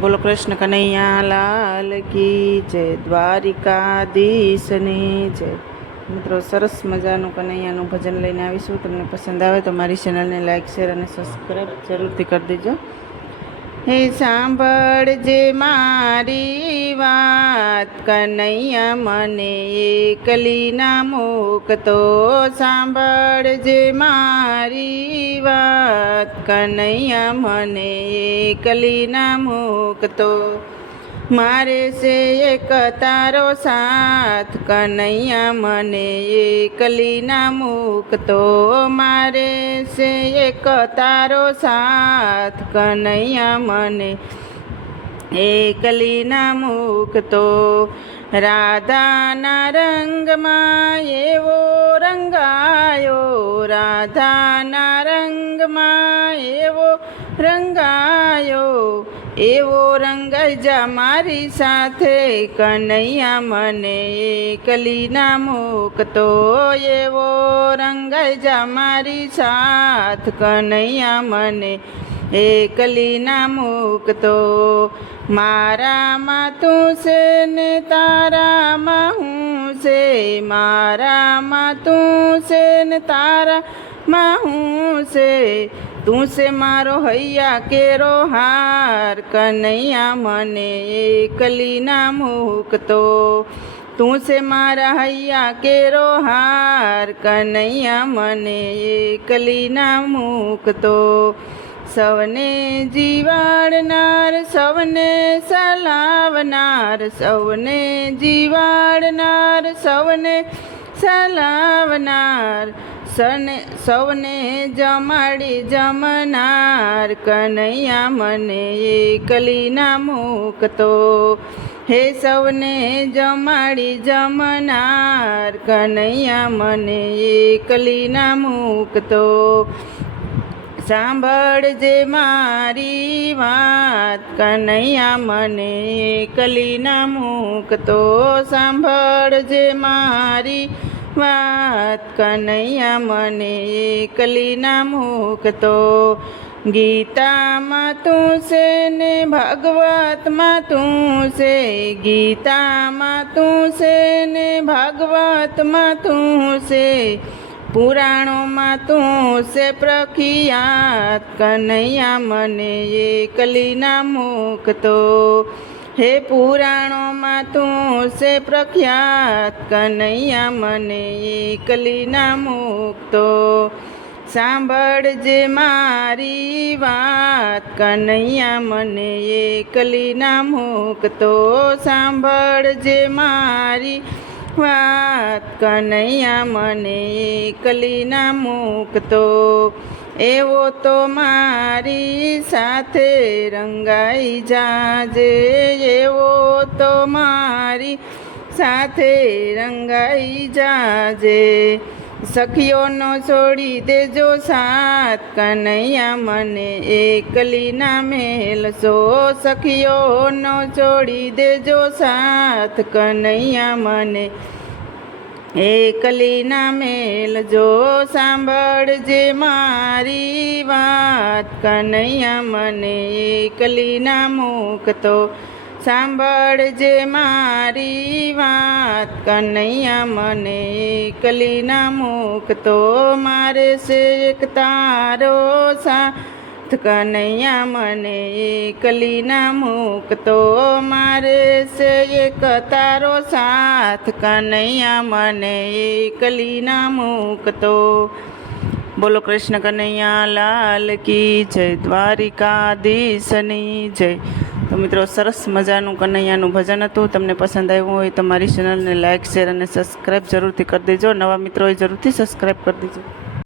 બોલો કૃષ્ણ કનૈયા લાલ કી જય, દ્વારિકાધીશની જય. મિત્રો, સરસ મજાનું કનૈયાનું ભજન લઈને આવીશું. તમને પસંદ આવે તો મારી ચેનલને લાઈક, શેર અને સબસ્ક્રાઈબ જરૂરથી કરી દેજો. હે સાંભળજે મારી વાત, કનૈયા મને એકલી ના મૂકતો. સાંભળજે મારી વાત, કનૈયા મને એકલી ના મૂકતો. મારે છે એક તારો સાથ, કનૈયા મને એકલી ના મૂકતો. મારે છે એક તારો સાથ, કનૈયા મને એકલી ના મૂકતો. રાધાના રંગમાં એવો રંગાયો, રાધાના રંગમાં એવો રંગાયો, એવો રંગાઈ જા મારી સાથે, કનૈયા મને એકલી ના મૂકતો. એવો રંગાઈ જા મારી સાથ, કનૈયા મને એકલી ના મૂકતો. મારામાં તું છે ને તારામાં હું છે, મારામાં તું છે ને તારામાં હું છે. તું છે મારો હૈયા કેરો હાર, કનૈયા મને એકલી ના મૂકતો. તું છે મારા હૈયા કેરો હાર, કનૈયા મને એકલી ના મૂકતો. સૌને જીવાડનાર, સૌને સલાવનાર, સૌને જીવાડનાર, સૌને સલાવનાર, સૌને જમાડી જમનાર, કનૈયા મને એકલી ના મૂકતો. હે સૌને જમાડી જમનાર, કનૈયા મને એકલી ના મૂકતો. સાંભળજે મારી વાત, કનૈયા મને એકલી ના મૂકતો. સાંભળજે મારી વાત, કનૈયા મને એકલી ના મૂકતો. ગીતામાં તું છે ને ભાગવતમાં તું છે, ગીતામાં તું છે ને ભાગવતમાં તું છે. પુરાણોમાં તું છે પ્રખ્યાત, કનૈયા મને એકલી ના મૂકતો. હે પુરાણોમાં તું છે પ્રખ્યાત, કનૈયા મને એકલી ના મૂકતો. સાંભળજે મારી વાત, કનૈયા મને એકલી ના મૂકતો. સાંભળજે મારી વાત, કનૈયા મને એકલી ના મૂકતો. એવો તો મારી સાથે રંગાઈ જાજે, એવો તો મારી સાથે રંગાઈ જાજે. સખીઓનો છોડી દેજો સાથ, કનૈયા મને એકલી ના મેલશો. સખીઓનો છોડી દેજો સાથ, કનૈયા મને એકલી ના મેલજો. સાંભળજે મારી વાત, કનૈયા મને એકલી ના મૂકતો. સાંભળજે મારી વાત, કનૈયા મને એકલી ના મૂકતો. મારે છે એક તારો સાથ, કનૈયા મને એકલી ના મૂકતો. મારે છે એક તારો સાથ, કનૈયા મને એકલી ના મૂકતો. બોલો કૃષ્ણ કનૈયા લાલ કી જય, દ્વારિકાધીશની જય. તો મિત્રો, સરસ મજાનું કનૈયાનું ભજન હતું. તમને પસંદ આવ્યું હોય તો મારી ચેનલને લાઈક, શેર અને સબસ્ક્રાઈબ જરૂરથી કરી દેજો. નવા મિત્રો જરૂરથી સબસ્ક્રાઈબ કરી દેજો.